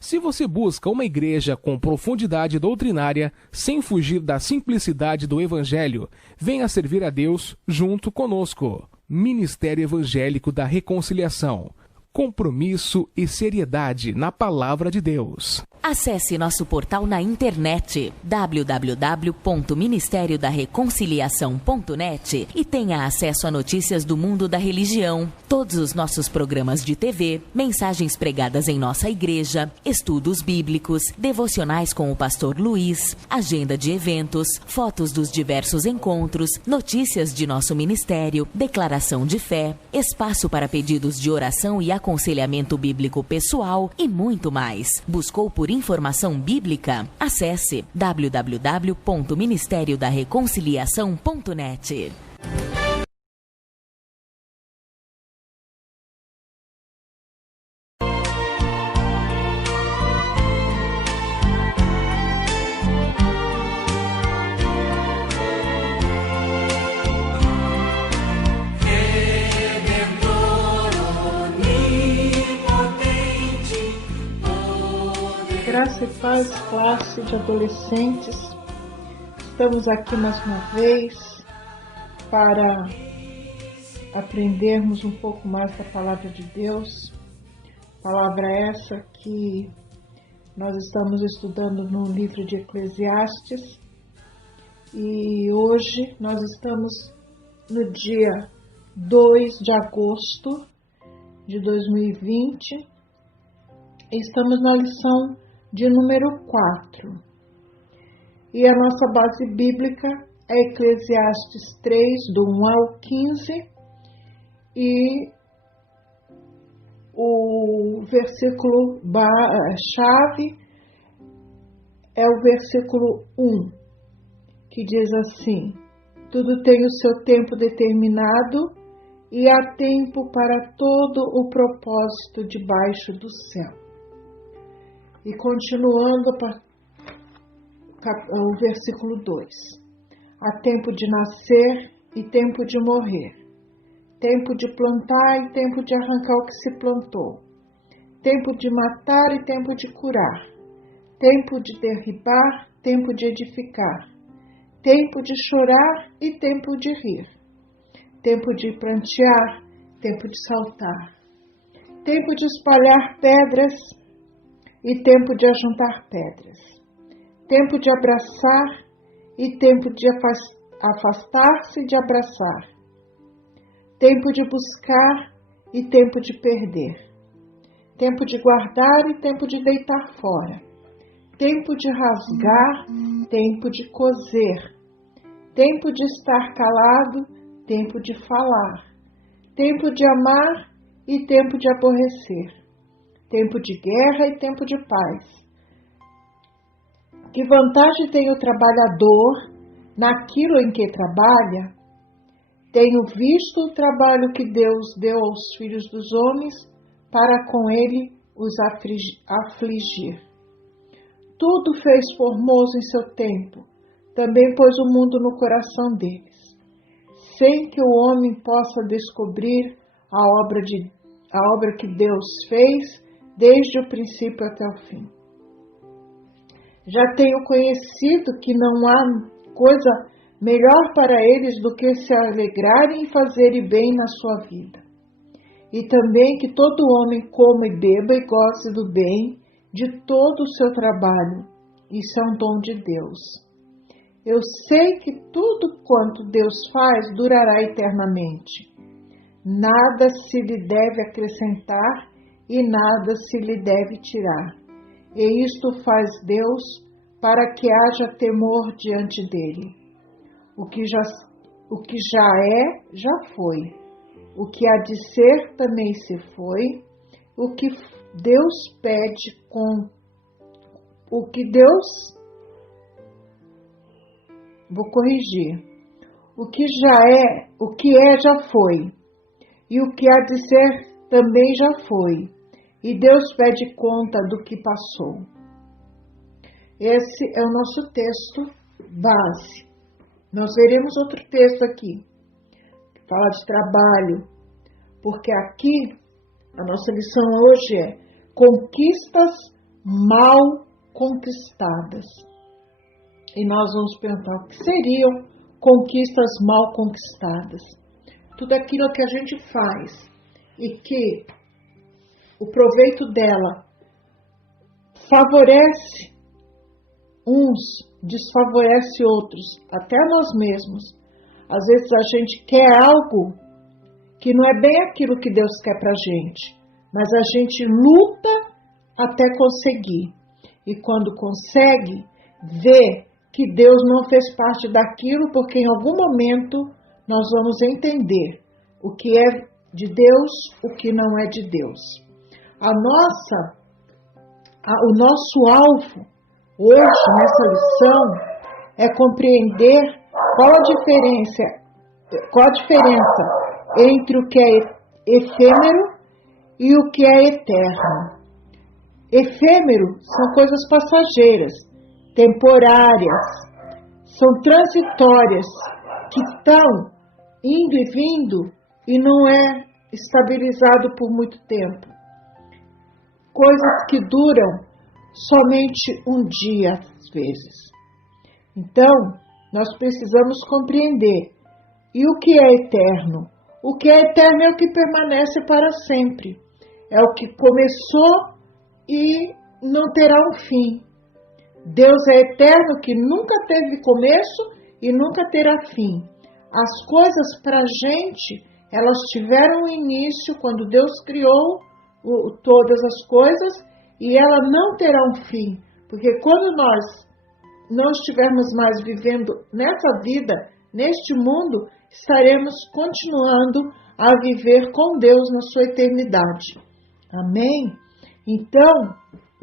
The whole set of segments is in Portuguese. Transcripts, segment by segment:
Se você busca uma igreja com profundidade doutrinária, sem fugir da simplicidade do Evangelho, venha servir a Deus junto conosco. Ministério Evangélico da Reconciliação. Compromisso e seriedade na Palavra de Deus. Acesse nosso portal na internet www.ministériodareconciliação.net e tenha acesso a notícias do mundo da religião, todos os nossos programas de TV, mensagens pregadas em nossa igreja, estudos bíblicos, devocionais com o pastor Luiz, agenda de eventos, fotos dos diversos encontros, notícias de nosso ministério, declaração de fé, espaço para pedidos de oração e aconselhamento bíblico pessoal e muito mais. Buscou por informação bíblica? Acesse www.ministériodareconciliação.net. Graça e paz, classe de adolescentes. Estamos aqui mais uma vez para aprendermos um pouco mais da Palavra de Deus. Palavra essa que nós estamos estudando no livro de Eclesiastes. E hoje nós estamos no dia 2 de agosto de 2020. Estamos na lição de número 4. E a nossa base bíblica é Eclesiastes 3, do 1 ao 15. E o versículo chave é o versículo 1, que diz assim: tudo tem o seu tempo determinado e há tempo para todo o propósito debaixo do céu. E continuando o versículo 2. Há tempo de nascer e tempo de morrer. Tempo de plantar e tempo de arrancar o que se plantou. Tempo de matar e tempo de curar. Tempo de derribar, tempo de edificar. Tempo de chorar e tempo de rir. Tempo de prantear, tempo de saltar. Tempo de espalhar pedras e tempo de ajuntar pedras, tempo de abraçar e tempo de afastar-se de abraçar, tempo de buscar e tempo de perder, tempo de guardar e tempo de deitar fora, tempo de rasgar, tempo de coser, tempo de estar calado, tempo de falar, tempo de amar e tempo de aborrecer, tempo de guerra e tempo de paz. Que vantagem tem o trabalhador naquilo em que trabalha? Tenho visto o trabalho que Deus deu aos filhos dos homens para com ele os afligir. Tudo fez formoso em seu tempo, também pôs o mundo no coração deles, sem que o homem possa descobrir a obra que Deus fez desde o princípio até o fim. Já tenho conhecido que não há coisa melhor para eles do que se alegrarem e fazerem bem na sua vida. E também que todo homem coma e beba e goze do bem de todo o seu trabalho. Isso é um dom de Deus. Eu sei que tudo quanto Deus faz durará eternamente. Nada se lhe deve acrescentar e nada se lhe deve tirar. E isto faz Deus para que haja temor diante dele. O que já é, já foi. O que há de ser também se foi. O que Deus pede com o que Deus... Vou corrigir. O que é já foi. E o que há de ser também já foi. E Deus pede conta do que passou. Esse é o nosso texto base. Nós veremos outro texto aqui, que fala de trabalho, porque aqui a nossa lição hoje é conquistas mal conquistadas. E nós vamos perguntar o que seriam conquistas mal conquistadas. Tudo aquilo que a gente faz e que o proveito dela favorece uns, desfavorece outros, até nós mesmos. Às vezes a gente quer algo que não é bem aquilo que Deus quer pra gente, mas a gente luta até conseguir. E quando consegue, vê que Deus não fez parte daquilo, porque em algum momento nós vamos entender o que é de Deus, o que não é de Deus. O nosso alvo hoje, nessa lição, é compreender qual a diferença entre o que é efêmero e o que é eterno. Efêmero são coisas passageiras, temporárias, são transitórias, que estão indo e vindo e não é estabilizado por muito tempo. Coisas que duram somente um dia, às vezes. Então, nós precisamos compreender. E o que é eterno? O que é eterno é o que permanece para sempre. É o que começou e não terá um fim. Deus é eterno, que nunca teve começo e nunca terá fim. As coisas para a gente, elas tiveram um início quando Deus criou todas as coisas e ela não terá um fim. Porque quando nós não estivermos mais vivendo nessa vida, neste mundo, estaremos continuando a viver com Deus na sua eternidade. Amém? Então,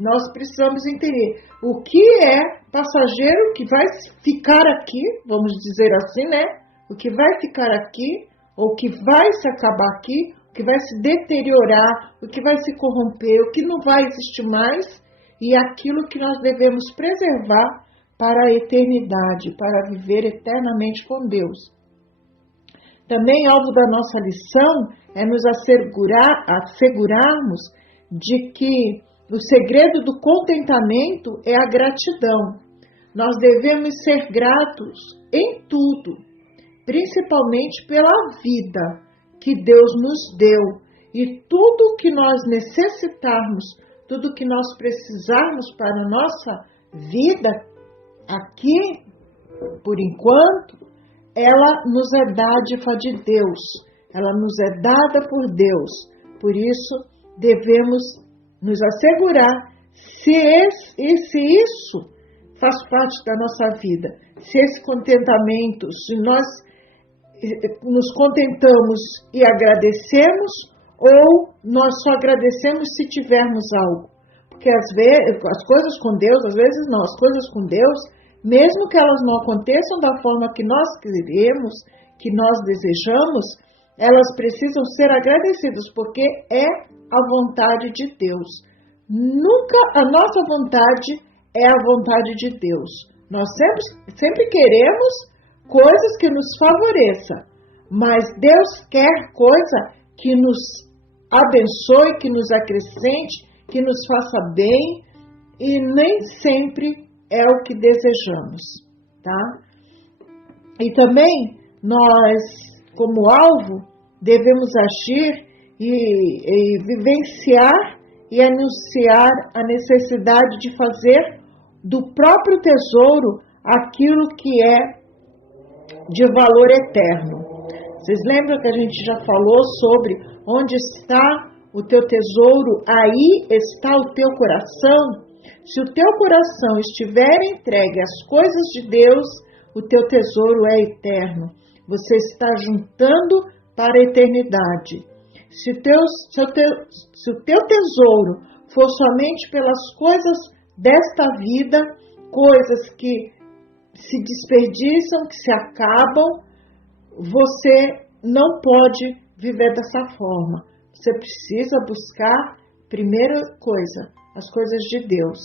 nós precisamos entender o que é passageiro, que vai ficar aqui, vamos dizer assim, né? O que vai ficar aqui, ou o que vai se acabar aqui, o que vai se deteriorar, o que vai se corromper, o que não vai existir mais, e aquilo que nós devemos preservar para a eternidade, para viver eternamente com Deus. Também, alvo da nossa lição é nos assegurarmos de que o segredo do contentamento é a gratidão. Nós devemos ser gratos em tudo, principalmente pela vida que Deus nos deu. E tudo que nós necessitarmos, tudo que nós precisarmos para a nossa vida aqui, por enquanto, ela nos é dádiva de Deus. Ela nos é dada por Deus. Por isso, devemos nos assegurar se isso faz parte da nossa vida, se esse contentamento, se nós nos contentamos e agradecemos, ou nós só agradecemos se tivermos algo. Porque às vezes, as coisas com Deus, às vezes não, as coisas com Deus, mesmo que elas não aconteçam da forma que nós queremos, que nós desejamos, elas precisam ser agradecidas, porque é a vontade de Deus. Nunca a nossa vontade é a vontade de Deus. Nós sempre queremos coisas que nos favoreçam, mas Deus quer coisa que nos abençoe, que nos acrescente, que nos faça bem, e nem sempre é o que desejamos, tá? E também nós, como alvo, devemos agir e vivenciar e anunciar a necessidade de fazer do próprio tesouro aquilo que é de valor eterno. Vocês lembram que a gente já falou sobre onde está o teu tesouro, aí está o teu coração? Se o teu coração estiver entregue às coisas de Deus, o teu tesouro é eterno. Você está juntando para a eternidade. Se o teu tesouro for somente pelas coisas desta vida, coisas que se desperdiçam, que se acabam, você não pode viver dessa forma. Você precisa buscar, primeira coisa, as coisas de Deus.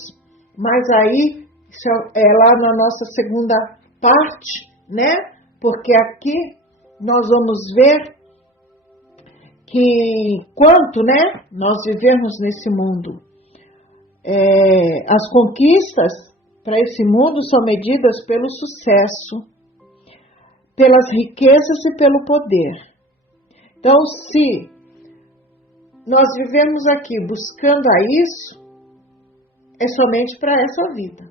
Mas aí, isso é lá na nossa segunda parte, né? Porque aqui nós vamos ver que enquanto, né, nós vivemos nesse mundo, as conquistas para esse mundo são medidas pelo sucesso, pelas riquezas e pelo poder. Então, se nós vivemos aqui buscando a isso, é somente para essa vida.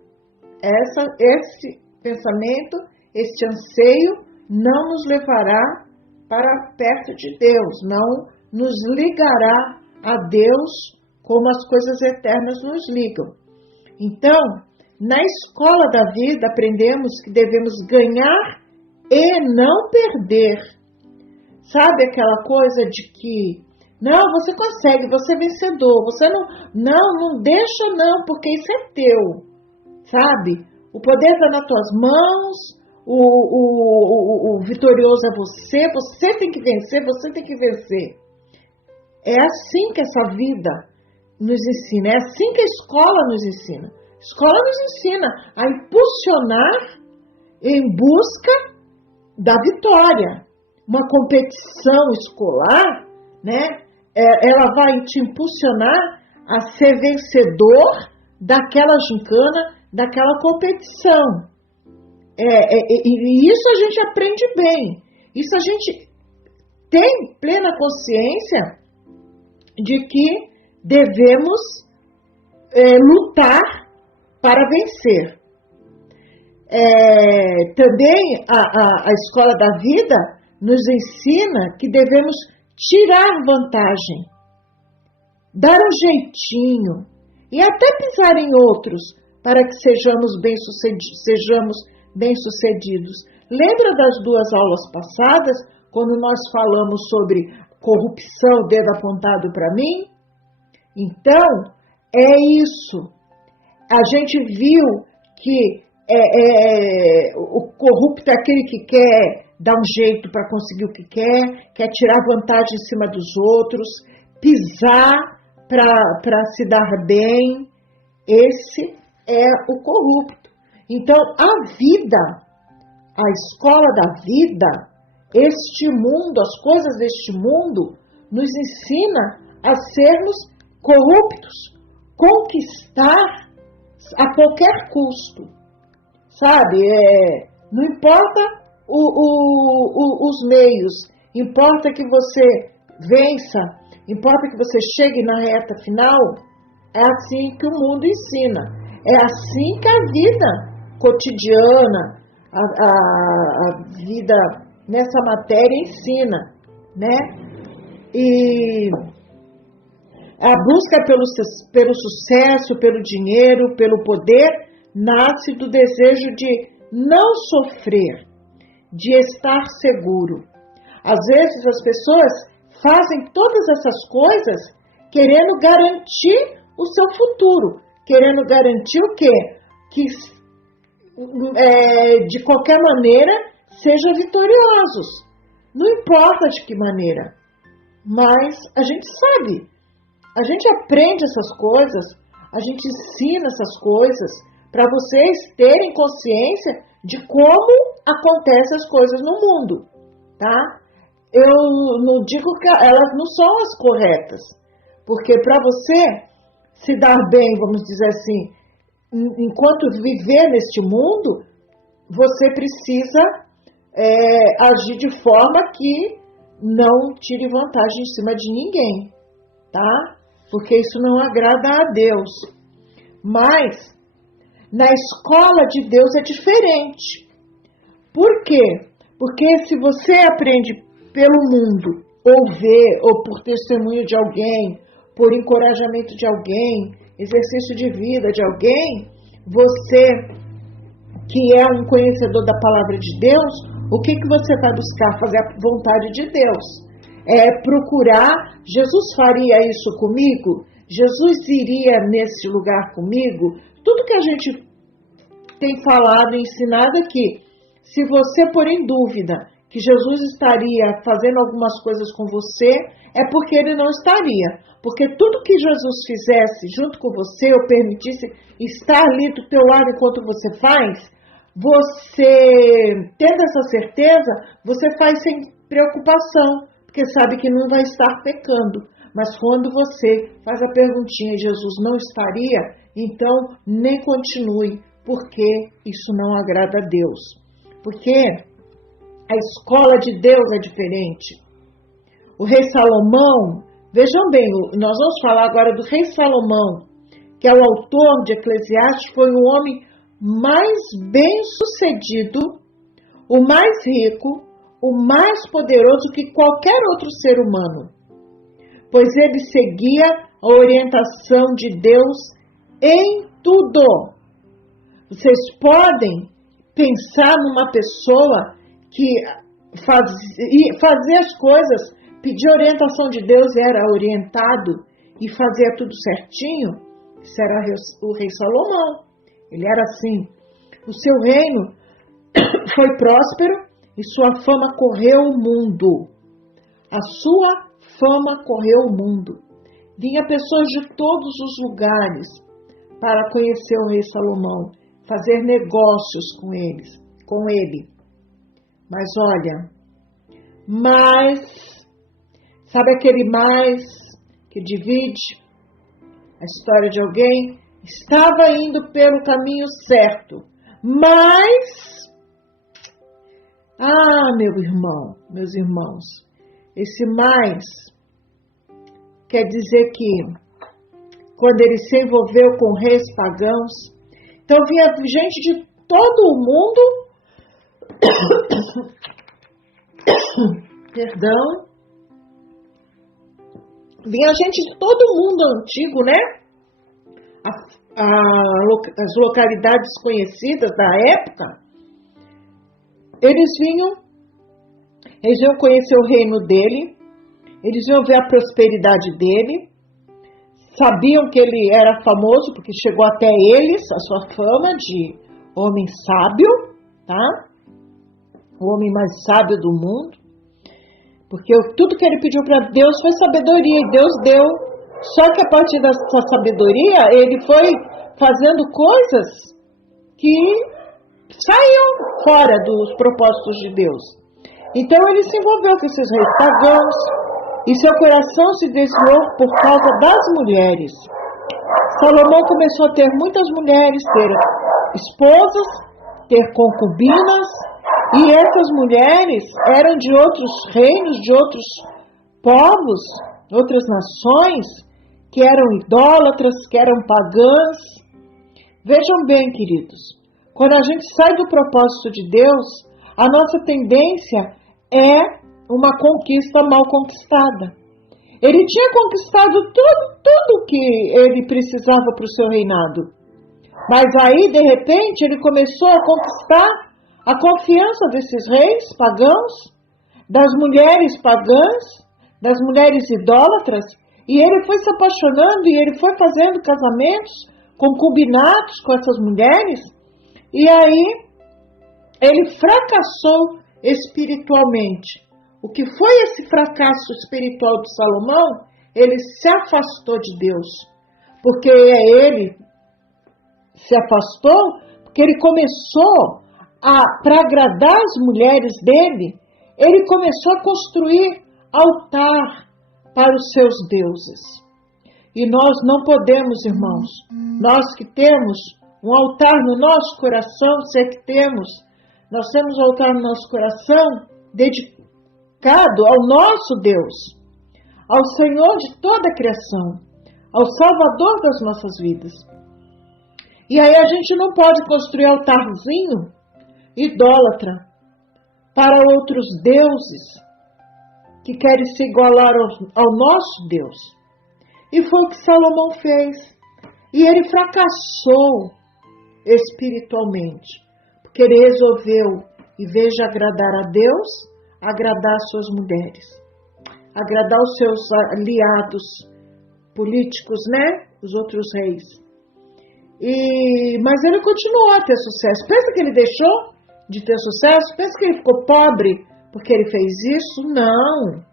Esse pensamento, este anseio não nos levará para perto de Deus, não nos ligará a Deus como as coisas eternas nos ligam. Então, na escola da vida, aprendemos que devemos ganhar e não perder. Sabe aquela coisa de que, não, você consegue, você é vencedor, você não deixa não, porque isso é teu, sabe? O poder está nas tuas mãos, o vitorioso é você tem que vencer, você tem que vencer. É assim que essa vida nos ensina, é assim que a escola nos ensina. A escola nos ensina a impulsionar em busca da vitória. Uma competição escolar, né? Ela vai te impulsionar a ser vencedor daquela gincana, daquela competição. E isso a gente aprende bem. Isso a gente tem plena consciência de que devemos lutar para vencer. Também a escola da vida nos ensina que devemos tirar vantagem, dar um jeitinho e até pisar em outros para que sejamos bem-sucedidos. Lembra das 2 aulas passadas, quando nós falamos sobre corrupção, dedo apontado para mim? Então, é isso. A gente viu que o corrupto é aquele que quer dar um jeito para conseguir o que quer tirar vantagem em cima dos outros, pisar para se dar bem. Esse é o corrupto. Então, a vida, a escola da vida, este mundo, as coisas deste mundo, nos ensina a sermos corruptos, conquistar a qualquer custo, sabe? Não importa os meios, importa que você vença, importa que você chegue na reta final. É assim que o mundo ensina, é assim que a vida cotidiana, a vida nessa matéria ensina, né? E a busca pelo sucesso, pelo dinheiro, pelo poder, nasce do desejo de não sofrer, de estar seguro. Às vezes as pessoas fazem todas essas coisas querendo garantir o seu futuro, querendo garantir o quê? Que de qualquer maneira sejam vitoriosos. Não importa de que maneira, mas a gente sabe, a gente aprende essas coisas, a gente ensina essas coisas para vocês terem consciência de como acontecem as coisas no mundo, tá? Eu não digo que elas não são as corretas, porque para você se dar bem, vamos dizer assim, enquanto viver neste mundo, você precisa agir de forma que não tire vantagem em cima de ninguém, tá? Porque isso não agrada a Deus. Mas na escola de Deus é diferente. Por quê? Porque se você aprende pelo mundo, ou vê, ou por testemunho de alguém, por encorajamento de alguém, exercício de vida de alguém, você que é um conhecedor da palavra de Deus, o que você vai buscar? Fazer a vontade de Deus. Procurar, Jesus faria isso comigo? Jesus iria nesse lugar comigo? Tudo que a gente tem falado e ensinado aqui, se você pôr em dúvida que Jesus estaria fazendo algumas coisas com você, é porque ele não estaria. Porque tudo que Jesus fizesse junto com você, ou permitisse estar ali do teu lado enquanto você faz, você, tendo essa certeza, você faz sem preocupação, porque sabe que não vai estar pecando. Mas quando você faz a perguntinha e Jesus não estaria, então nem continue, porque isso não agrada a Deus. Porque a escola de Deus é diferente. O rei Salomão, vejam bem, nós vamos falar agora do rei Salomão, que é o autor de Eclesiastes, foi o homem mais bem sucedido, o mais rico, o mais poderoso que qualquer outro ser humano, pois ele seguia a orientação de Deus em tudo. Vocês podem pensar numa pessoa que fazia as coisas, pedia orientação de Deus, era orientado e fazia tudo certinho. Isso era o rei Salomão. Ele era assim. O seu reino foi próspero e sua fama correu o mundo. A sua fama correu o mundo. Vinha pessoas de todos os lugares para conhecer o rei Salomão, fazer negócios com ele. Mas olha, sabe aquele mais que divide a história de alguém? Estava indo pelo caminho certo, mas, meus irmãos, esse mais quer dizer que quando ele se envolveu com reis pagãos, então vinha gente de todo o mundo, perdão, vinha gente de todo o mundo antigo, né? As localidades conhecidas da época, eles iam conhecer o reino dele, eles iam ver a prosperidade dele, sabiam que ele era famoso, porque chegou até eles a sua fama de homem sábio, tá? O homem mais sábio do mundo, porque tudo que ele pediu para Deus foi sabedoria, e Deus deu. Só que a partir dessa sabedoria, ele foi fazendo coisas que saíam fora dos propósitos de Deus. Então ele se envolveu com esses reis pagãos e seu coração se desviou por causa das mulheres. Salomão começou a ter muitas mulheres, ter esposas, ter concubinas, e essas mulheres eram de outros reinos, de outros povos, outras nações, que eram idólatras, que eram pagãs. Vejam bem, queridos, quando a gente sai do propósito de Deus, a nossa tendência é uma conquista mal conquistada. Ele tinha conquistado tudo que ele precisava para o seu reinado. Mas aí, de repente, ele começou a conquistar a confiança desses reis pagãos, das mulheres pagãs, das mulheres idólatras, e ele foi se apaixonando e ele foi fazendo casamentos, concubinatos com essas mulheres, e aí ele fracassou espiritualmente. O que foi esse fracasso espiritual de Salomão? Ele se afastou de Deus, porque ele se afastou porque ele começou para agradar as mulheres dele, ele começou a construir altar para os seus deuses. E nós não podemos, irmãos, nós que temos um altar no nosso coração, se é que temos, nós temos um altar no nosso coração dedicado ao nosso Deus, ao Senhor de toda a criação, ao Salvador das nossas vidas. E aí a gente não pode construir altarzinho idólatra para outros deuses que querem se igualar ao nosso Deus. E foi o que Salomão fez. E ele fracassou espiritualmente, porque ele resolveu, em vez de agradar a Deus, agradar as suas mulheres, agradar os seus aliados políticos, né? Os outros reis. Mas ele continuou a ter sucesso. Pensa que ele deixou de ter sucesso? Pensa que ele ficou pobre porque ele fez isso? Não.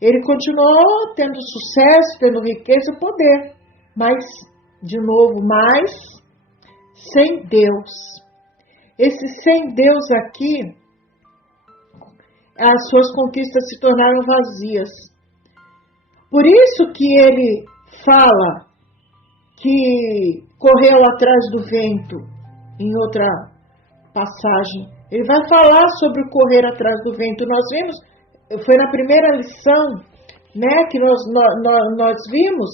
Ele continuou tendo sucesso, tendo riqueza e poder. Mas, de novo, sem Deus. Esse sem Deus aqui, as suas conquistas se tornaram vazias. Por isso que ele fala que correu atrás do vento, em outra passagem. Ele vai falar sobre o correr atrás do vento. Nós vimos, foi na primeira lição, né, que nós vimos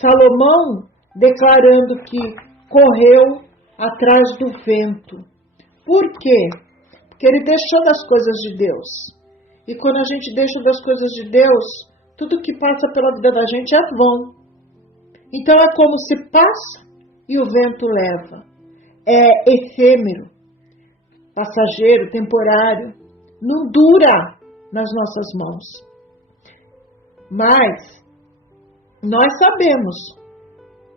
Salomão declarando que correu atrás do vento. Por quê? Porque ele deixou das coisas de Deus. E quando a gente deixa das coisas de Deus, tudo que passa pela vida da gente é vão. Então é como se passa e o vento leva. É efêmero, passageiro, temporário. Não dura nas nossas mãos. Mas nós sabemos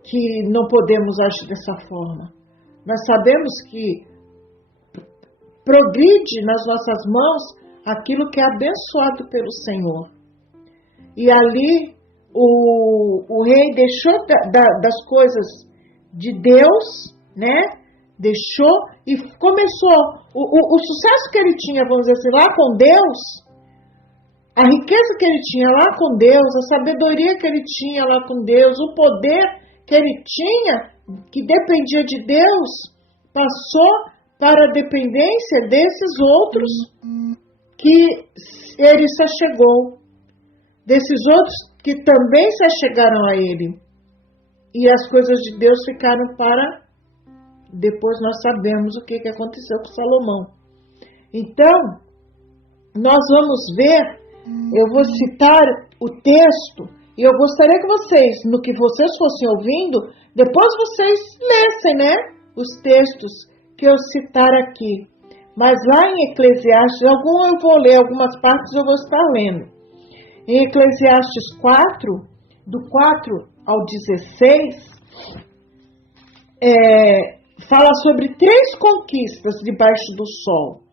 que não podemos agir dessa forma. Nós sabemos que progride nas nossas mãos aquilo que é abençoado pelo Senhor. E ali o rei deixou das coisas de Deus, né? Deixou e começou. O sucesso que ele tinha, vamos dizer assim, lá com Deus, a riqueza que ele tinha lá com Deus, a sabedoria que ele tinha lá com Deus, o poder que ele tinha, que dependia de Deus, passou para a dependência desses outros que ele se achegou. Desses outros que também se achegaram a ele. E as coisas de Deus ficaram para... Depois nós sabemos o que aconteceu com Salomão. Então, nós vamos ver, eu vou citar o texto, e eu gostaria que vocês, no que vocês fossem ouvindo, depois vocês lessem, né, os textos que eu citar aqui. Mas lá em Eclesiastes, eu vou ler, algumas partes eu vou estar lendo. Em Eclesiastes 4, do 4 ao 16, fala sobre 3 conquistas debaixo do sol.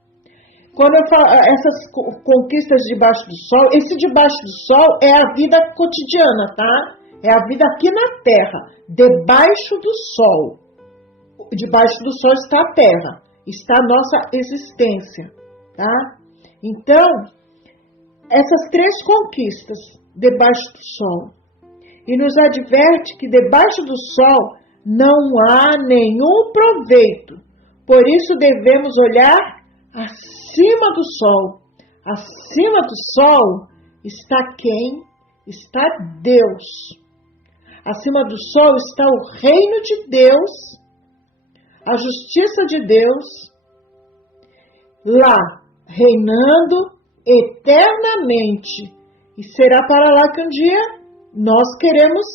Quando eu falo essas conquistas debaixo do sol, esse debaixo do sol é a vida cotidiana, tá? É a vida aqui na terra, debaixo do sol. Debaixo do sol está a terra, está a nossa existência, tá? Então, essas 3 conquistas debaixo do sol. E nos adverte que debaixo do sol não há nenhum proveito. Por isso devemos olhar acima do sol. Acima do sol está quem? Está Deus. Acima do sol está o reino de Deus, a justiça de Deus, lá, reinando eternamente. E será para lá que um dia nós queremos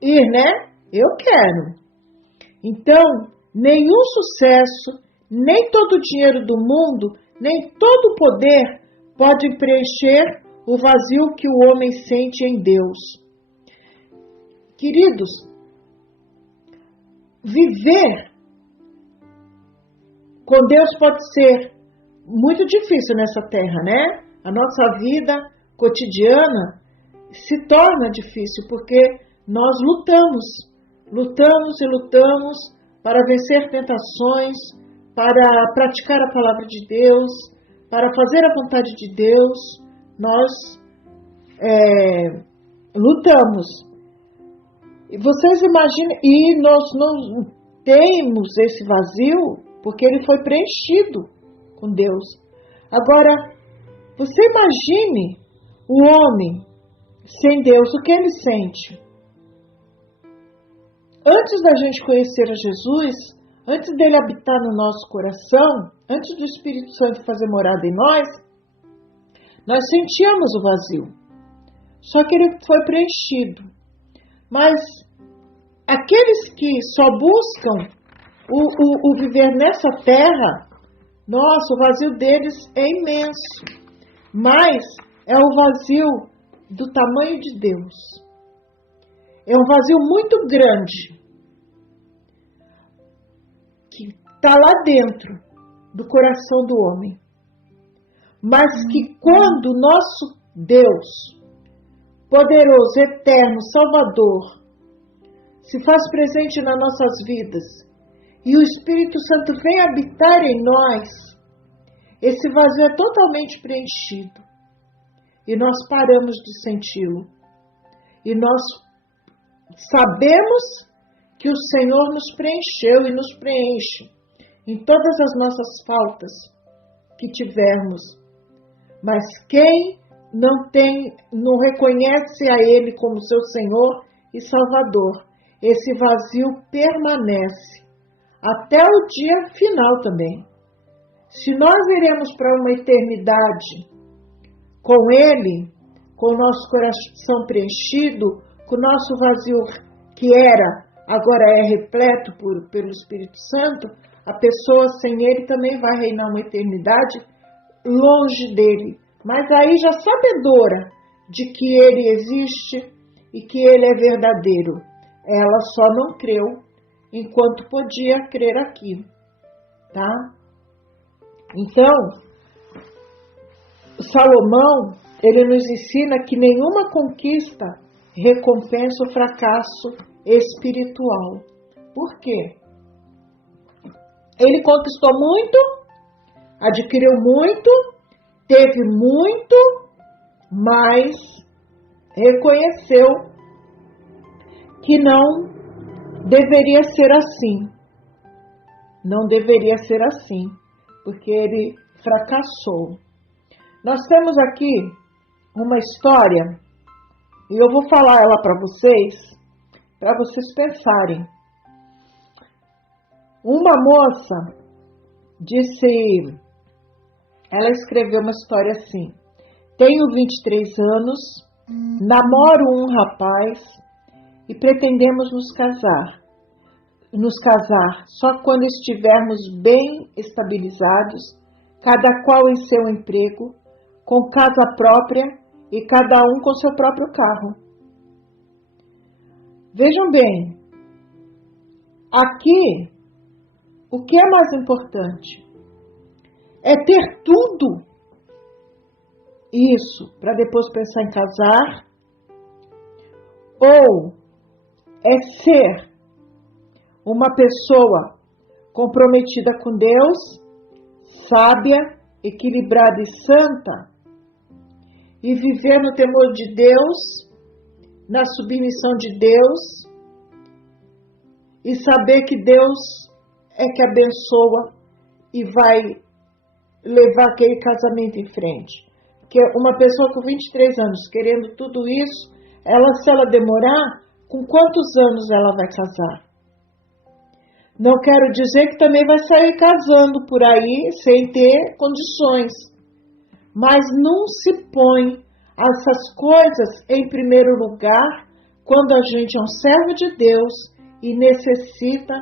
ir, né? Eu quero. Então, nenhum sucesso, nem todo o dinheiro do mundo, nem todo o poder pode preencher o vazio que o homem sente em Deus. Queridos, viver com Deus pode ser muito difícil nessa terra, né? A nossa vida cotidiana se torna difícil porque nós lutamos e lutamos para vencer tentações, para praticar a palavra de Deus, para fazer a vontade de Deus. Nós lutamos. E vocês imaginem, e nós não temos esse vazio porque ele foi preenchido com Deus. Agora, você imagine o homem sem Deus, o que ele sente? Antes da gente conhecer a Jesus, antes dele habitar no nosso coração, antes do Espírito Santo fazer morada em nós sentíamos o vazio. Só que ele foi preenchido. Mas aqueles que só buscam o viver nessa terra, nossa, o vazio deles é imenso. Mas é o vazio do tamanho de Deus. É um vazio muito grande que está lá dentro do coração do homem. Mas que quando o nosso Deus, poderoso, eterno, Salvador, se faz presente nas nossas vidas e o Espírito Santo vem habitar em nós, esse vazio é totalmente preenchido e nós paramos de senti-lo. E nós sabemos que o Senhor nos preencheu e nos preenche em todas as nossas faltas que tivermos. Mas quem não reconhece a Ele como seu Senhor e Salvador, esse vazio permanece até o dia final também. Se nós iremos para uma eternidade com Ele, com o nosso coração preenchido, com o nosso vazio que agora é repleto pelo Espírito Santo, a pessoa sem Ele também vai reinar uma eternidade longe dele, mas aí já sabedora de que Ele existe e que Ele é verdadeiro. Ela só não creu enquanto podia crer aqui, tá? Então, Salomão, ele nos ensina que nenhuma conquista recompensa o fracasso espiritual. Por quê? Ele conquistou muito, adquiriu muito, teve muito, mas reconheceu que não deveria ser assim. Não deveria ser assim, porque ele fracassou. Nós temos aqui uma história, e eu vou falar ela para vocês pensarem. Uma moça disse, ela escreveu uma história assim: tenho 23 anos, namoro um rapaz e pretendemos nos casar só quando estivermos bem estabilizados, cada qual em seu emprego, com casa própria e cada um com seu próprio carro. Vejam bem, aqui, o que é mais importante? É ter tudo isso para depois pensar em casar? Ou é ser uma pessoa comprometida com Deus, sábia, equilibrada e santa, e viver no temor de Deus, na submissão de Deus, e saber que Deus é que abençoa e vai levar aquele casamento em frente? Porque uma pessoa com 23 anos querendo tudo isso, se ela demorar, com quantos anos ela vai casar? Não quero dizer que também vai sair casando por aí sem ter condições, mas não se põe essas coisas em primeiro lugar quando a gente é um servo de Deus e necessita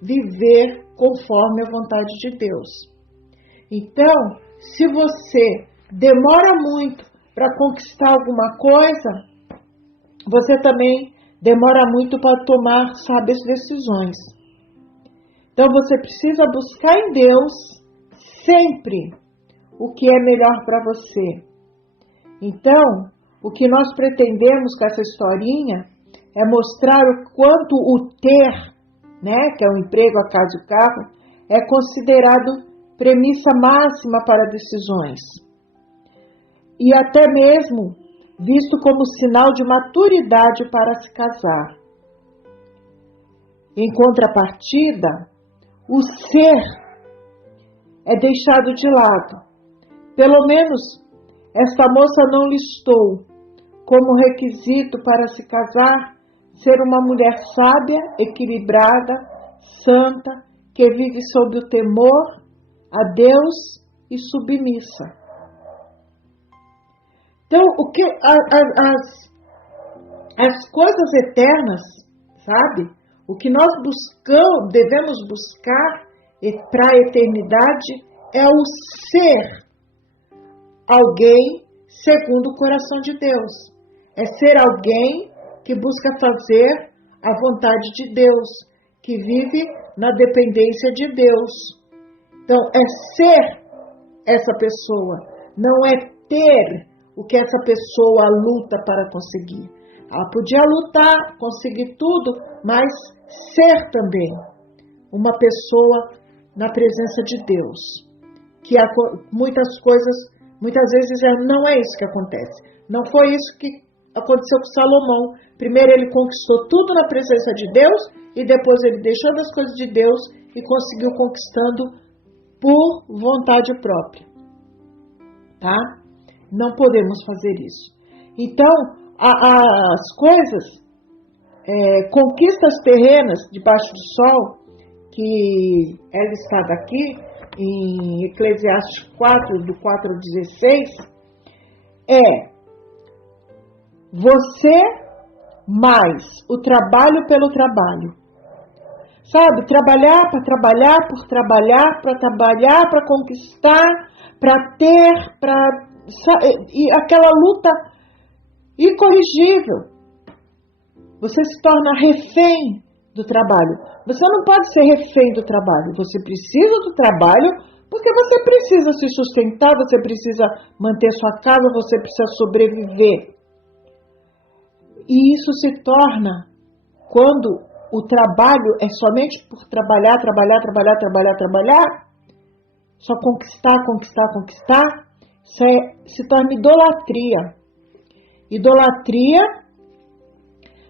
viver conforme a vontade de Deus. Então, se você demora muito para conquistar alguma coisa, você também demora muito para tomar sábias decisões. Então, você precisa buscar em Deus sempre o que é melhor para você. Então, o que nós pretendemos com essa historinha é mostrar o quanto o ter, que é o emprego, a casa e o carro, é considerado premissa máxima para decisões. E até mesmo visto como sinal de maturidade para se casar. Em contrapartida, o ser é deixado de lado. Pelo menos, esta moça não listou como requisito para se casar ser uma mulher sábia, equilibrada, santa, que vive sob o temor a Deus e submissa. Então, as coisas eternas, sabe? O que nós devemos buscar para a eternidade é o ser alguém segundo o coração de Deus. É ser alguém que busca fazer a vontade de Deus, que vive na dependência de Deus. Então, é ser essa pessoa, não é ter o que essa pessoa luta para conseguir. Ela podia lutar, conseguir tudo, mas ser também uma pessoa na presença de Deus. Que muitas vezes não é isso que acontece. Não foi isso que aconteceu com Salomão. Primeiro ele conquistou tudo na presença de Deus e depois ele deixou das coisas de Deus e conseguiu conquistando por vontade própria. Tá? Não podemos fazer isso. Então, as coisas, conquistas terrenas debaixo do sol, que é listada aqui em Eclesiastes 4, do 4 ao 16, você mais o trabalho pelo trabalho. Sabe, trabalhar para trabalhar, por trabalhar, para conquistar, para ter, e aquela luta incorrigível. Você se torna refém do trabalho. Você não pode ser refém do trabalho. Você precisa do trabalho porque você precisa se sustentar, você precisa manter sua casa, você precisa sobreviver. E isso se torna quando o trabalho é somente por trabalhar, só conquistar, isso se torna idolatria. Idolatria,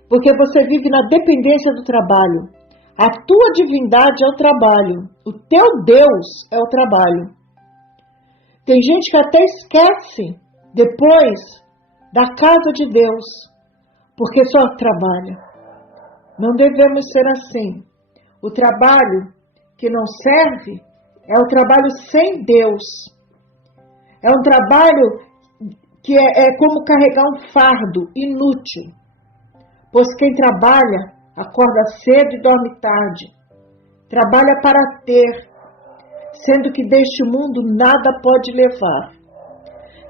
porque você vive na dependência do trabalho. A tua divindade é o trabalho. O teu Deus é o trabalho. Tem gente que até esquece depois da casa de Deus, porque só trabalha. Não devemos ser assim. O trabalho que não serve é o trabalho sem Deus. É um trabalho que é como carregar um fardo inútil. Pois quem trabalha, acorda cedo e dorme tarde. Trabalha para ter, sendo que deste mundo nada pode levar.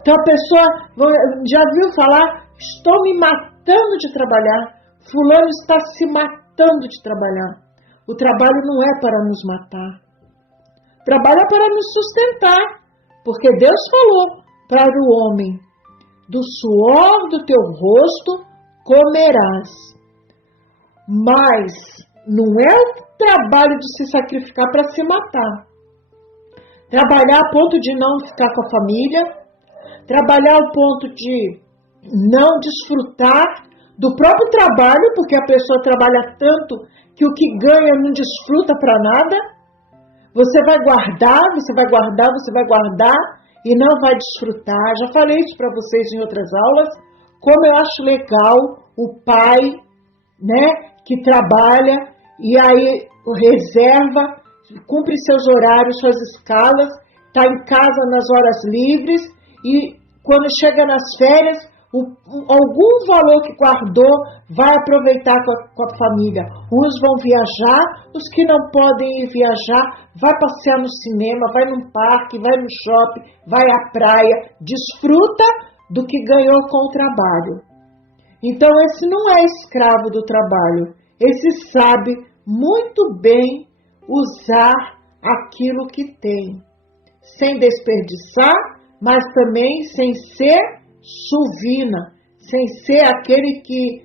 Então a pessoa já viu falar, estou me matando de trabalhar, fulano está se matando de trabalhar. O trabalho não é para nos matar. O trabalho é para nos sustentar, porque Deus falou para o homem, do suor do teu rosto comerás. Mas não é o trabalho de se sacrificar para se matar. Trabalhar a ponto de não ficar com a família, trabalhar ao ponto de não desfrutar do próprio trabalho, porque a pessoa trabalha tanto que o que ganha não desfruta para nada. Você vai guardar e não vai desfrutar. Já falei isso para vocês em outras aulas, como eu acho legal o pai, né, que trabalha e aí reserva, cumpre seus horários, suas escalas, está em casa nas horas livres e quando chega nas férias, algum valor que guardou vai aproveitar com a família. Uns vão viajar, os que não podem ir viajar, vai passear no cinema, vai num parque, vai no shopping, vai à praia, desfruta do que ganhou com o trabalho. Então esse não é escravo do trabalho, esse sabe muito bem usar aquilo que tem, sem desperdiçar, mas também sem ser suvina, sem ser aquele que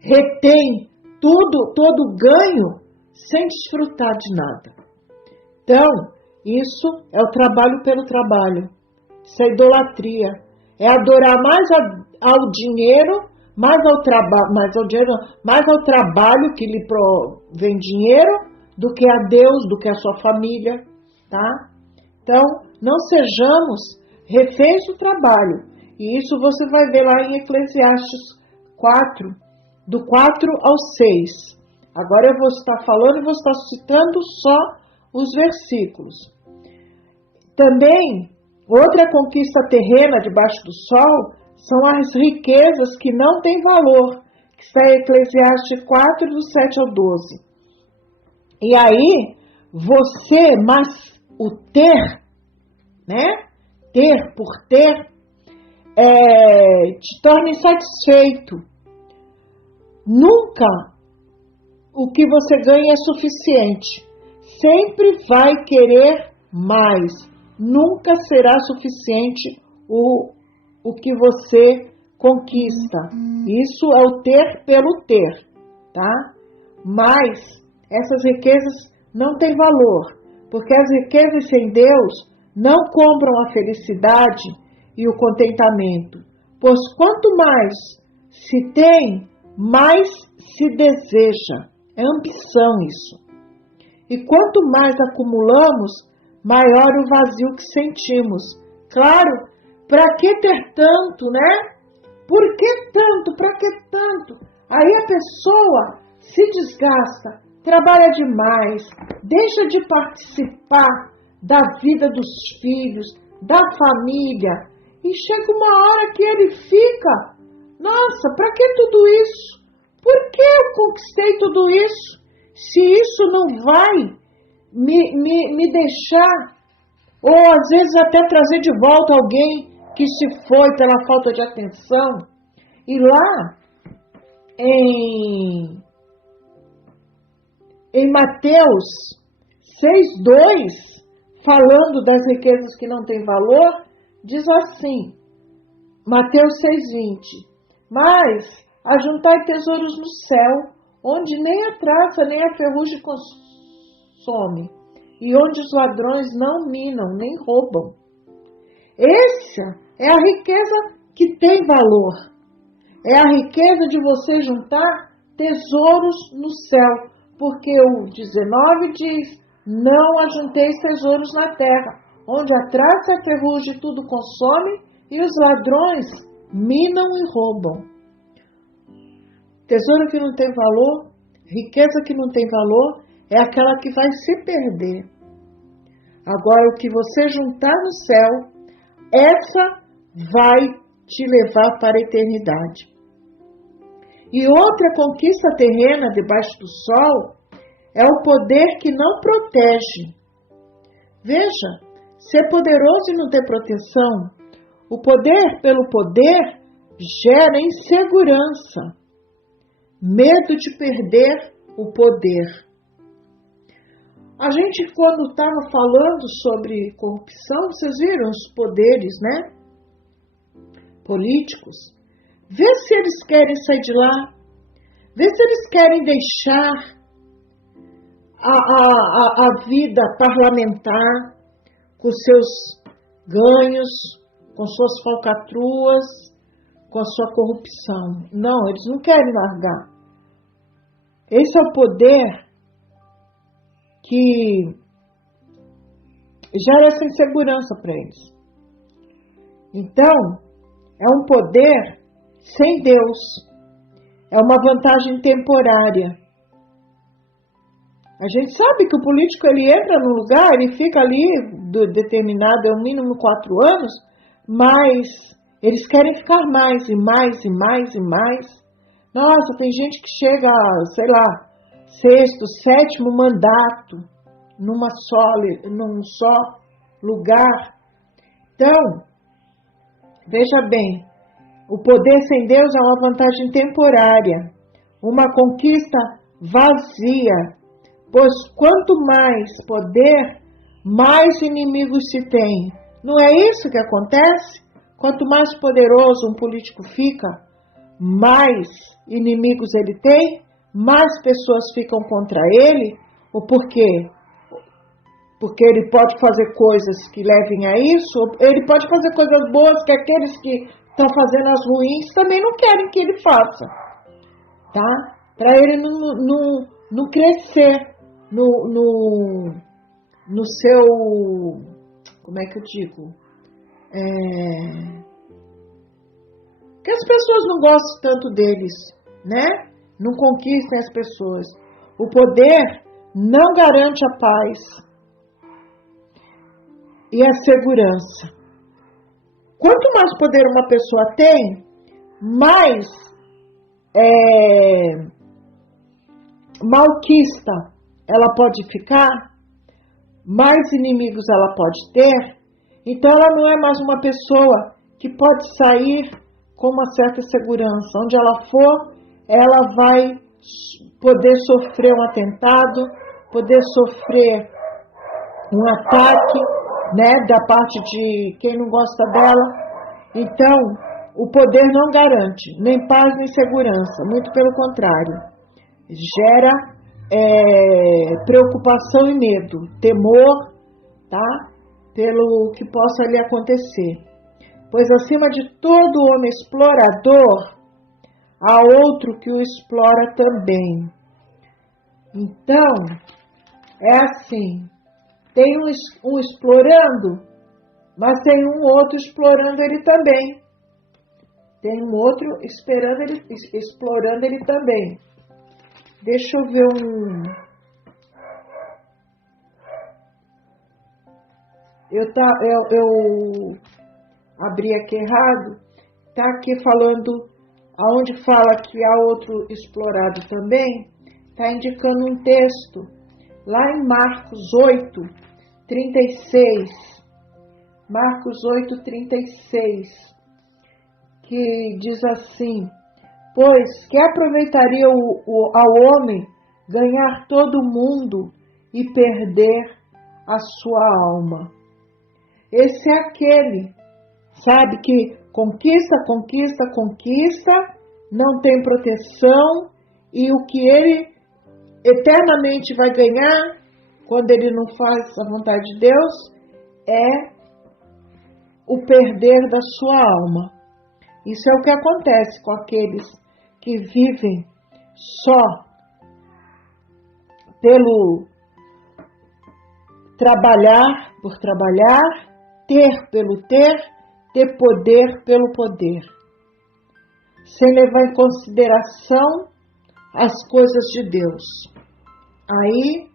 retém todo o ganho sem desfrutar de nada. Então, isso é o trabalho pelo trabalho, isso é idolatria, é adorar mais ao dinheiro, mais ao trabalho que lhe provém dinheiro, do que a Deus, do que a sua família, tá? Então, não sejamos reféns do trabalho. E isso você vai ver lá em Eclesiastes 4, do 4 ao 6. Agora eu vou estar falando e vou estar citando só os versículos. Também, outra conquista terrena debaixo do sol são as riquezas que não têm valor, que está em Eclesiastes 4, do 7 ao 12. E aí, você, mas o ter, né? Ter por ter, te torna insatisfeito. Nunca o que você ganha é suficiente. Sempre vai querer mais. Nunca será suficiente o que você conquista. Isso é o ter pelo ter, tá? Mas essas riquezas não têm valor, porque as riquezas sem Deus não compram a felicidade e o contentamento. pois quanto mais se tem, mais se deseja. É ambição isso. E quanto mais acumulamos, maior o vazio que sentimos. Claro, para que ter tanto, né? Por que tanto? Para que tanto? Aí a pessoa se desgasta, trabalha demais, deixa de participar da vida dos filhos, da família, e chega uma hora que ele fica, nossa, para que tudo isso? Por que eu conquistei tudo isso? Se isso não vai me deixar, ou às vezes até trazer de volta alguém que se foi pela falta de atenção. E lá em Mateus 6,2, falando das riquezas que não têm valor, diz assim, Mateus 6,20, mas ajuntai tesouros no céu, onde nem a traça nem a ferrugem consome, e onde os ladrões não minam, nem roubam. Essa é a riqueza que tem valor. É a riqueza de você juntar tesouros no céu, porque o 19 diz, não ajunteis tesouros na terra, onde a traça e a ferrugem tudo consome, e os ladrões minam e roubam. Tesouro que não tem valor, riqueza que não tem valor, é aquela que vai se perder. Agora, o que você juntar no céu, essa vai te levar para a eternidade. E outra conquista terrena debaixo do sol é o poder que não protege. Veja, ser poderoso e não ter proteção, o poder pelo poder gera insegurança, medo de perder o poder. A gente, quando estava falando sobre corrupção, vocês viram os poderes, né? Políticos. Vê se eles querem sair de lá. Vê se eles querem deixar a vida parlamentar com seus ganhos, com suas falcatruas, com a sua corrupção. Não, eles não querem largar. Esse é o poder que gera essa insegurança para eles. Então, é um poder sem Deus. É uma vantagem temporária. A gente sabe que o político, ele entra no lugar, ele fica ali determinado, é o mínimo 4 anos, mas eles querem ficar mais e mais e mais e mais. Nossa, tem gente que chega, sei lá, 6º, 7º mandato num só lugar. Então, veja bem, o poder sem Deus é uma vantagem temporária, uma conquista vazia, pois quanto mais poder, mais inimigos se tem. Não é isso que acontece? Quanto mais poderoso um político fica, mais inimigos ele tem, mais pessoas ficam contra ele. O porquê? Porque ele pode fazer coisas que levem a isso, ou ele pode fazer coisas boas que aqueles que estão fazendo as ruins também não querem que ele faça, tá? Para ele não crescer no seu, como é que eu digo? Que as pessoas não gostam tanto deles, né? Não conquistem as pessoas. O poder não garante a paz e a segurança. Quanto mais poder uma pessoa tem, mais malquista ela pode ficar, mais inimigos ela pode ter. Então ela não é mais uma pessoa que pode sair com uma certa segurança. Onde ela for, ela vai poder sofrer um atentado, poder sofrer um ataque, né, da parte de quem não gosta dela. Então, o poder não garante nem paz nem segurança, muito pelo contrário. Gera preocupação e medo, temor, tá? Pelo que possa lhe acontecer. Pois acima de todo homem explorador, há outro que o explora também. Então, é assim, tem um explorando, mas tem um outro explorando ele também. Tem um outro explorando ele também. Deixa eu ver Eu abri aqui errado. Está aqui falando, aonde fala que há outro explorado também, está indicando um texto, lá em Marcos 8, 36. Marcos 8, 36, que diz assim: pois que aproveitaria ao homem ganhar todo o mundo e perder a sua alma. Esse é aquele, sabe, que conquista, não tem proteção, e o que ele eternamente vai ganhar, quando ele não faz a vontade de Deus, é o perder da sua alma. Isso é o que acontece com aqueles que vivem só pelo trabalhar por trabalhar, ter pelo ter poder pelo poder, sem levar em consideração as coisas de Deus. Aí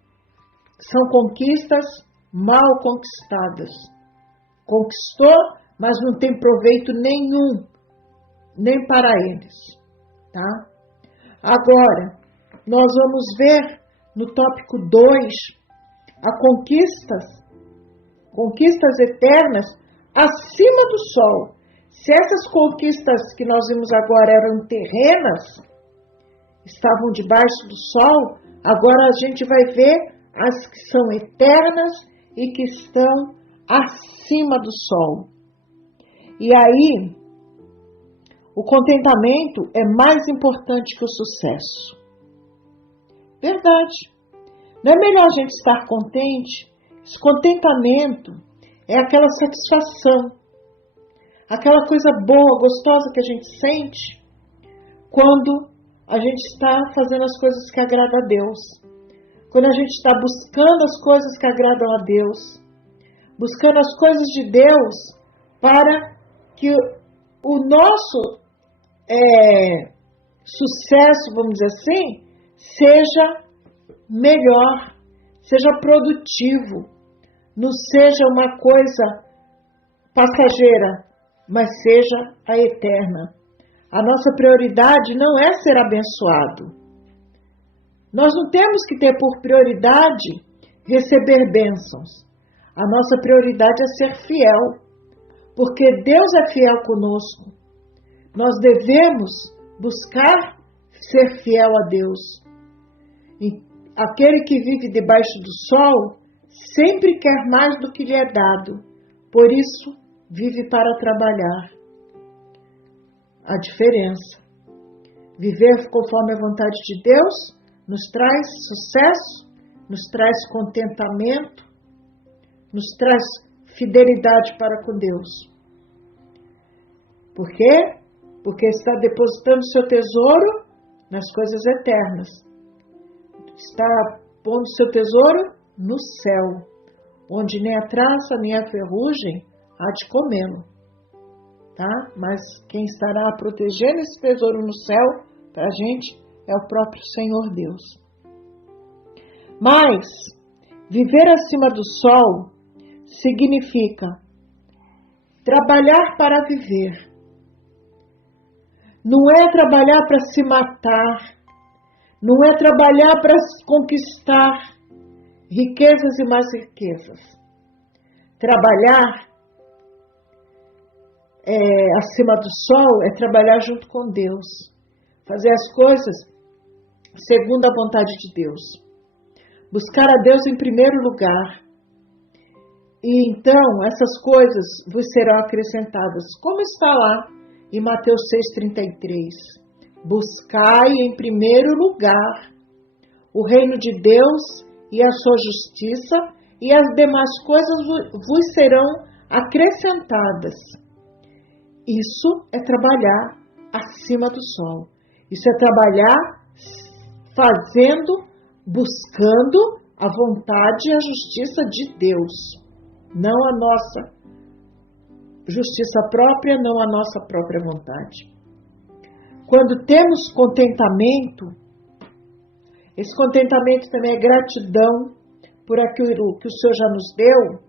são conquistas mal conquistadas. Conquistou, mas não tem proveito nenhum, nem para eles, tá? Agora, nós vamos ver no tópico 2, a conquistas eternas acima do sol. Se essas conquistas que nós vimos agora eram terrenas, estavam debaixo do sol, agora a gente vai ver as que são eternas e que estão acima do sol. E aí, o contentamento é mais importante que o sucesso. Verdade. Não é melhor a gente estar contente? Esse contentamento é aquela satisfação, aquela coisa boa, gostosa que a gente sente quando a gente está fazendo as coisas que agradam a Deus. Quando a gente está buscando as coisas que agradam a Deus, buscando as coisas de Deus para que o nosso sucesso, vamos dizer assim, seja melhor, seja produtivo, não seja uma coisa passageira, mas seja a eterna. A nossa prioridade não é ser abençoado. Nós não temos que ter por prioridade receber bênçãos. A nossa prioridade é ser fiel, porque Deus é fiel conosco. Nós devemos buscar ser fiel a Deus. E aquele que vive debaixo do sol sempre quer mais do que lhe é dado, por isso vive para trabalhar. A diferença. Viver conforme a vontade de Deus nos traz sucesso, nos traz contentamento, nos traz fidelidade para com Deus. Por quê? Porque está depositando seu tesouro nas coisas eternas. Está pondo seu tesouro no céu, onde nem a traça nem a ferrugem há de comê-lo. Tá? Mas quem estará protegendo esse tesouro no céu para a gente é o próprio Senhor Deus. Mas viver acima do sol significa trabalhar para viver. Não é trabalhar para se matar, não é trabalhar para conquistar riquezas e mais riquezas. Trabalhar acima do sol é trabalhar junto com Deus, fazer as coisas segundo a vontade de Deus, buscar a Deus em primeiro lugar, e então essas coisas vos serão acrescentadas, como está lá em Mateus 6,33. Buscai em primeiro lugar o reino de Deus e a sua justiça, e as demais coisas vos serão acrescentadas. Isso é trabalhar acima do sol. Isso é trabalhar fazendo, buscando a vontade e a justiça de Deus. Não a nossa justiça própria, não a nossa própria vontade. Quando temos contentamento, esse contentamento também é gratidão por aquilo que o Senhor já nos deu.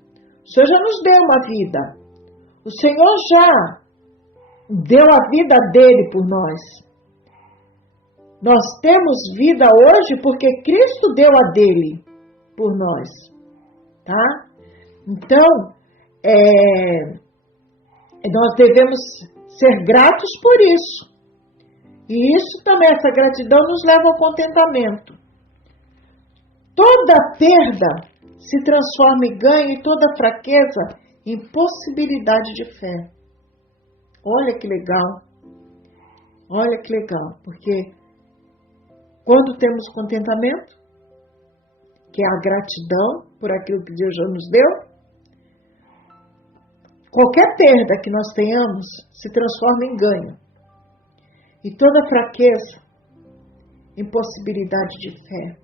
O Senhor já nos deu uma vida. O Senhor já deu a vida dele por nós. Nós temos vida hoje porque Cristo deu a dele por nós. Tá? Então, nós devemos ser gratos por isso. E isso também, essa gratidão nos leva ao contentamento. Toda perda se transforma em ganho e toda fraqueza em possibilidade de fé. Olha que legal. Olha que legal. Porque quando temos contentamento, que é a gratidão por aquilo que Deus já nos deu, qualquer perda que nós tenhamos se transforma em ganho. E toda fraqueza em possibilidade de fé.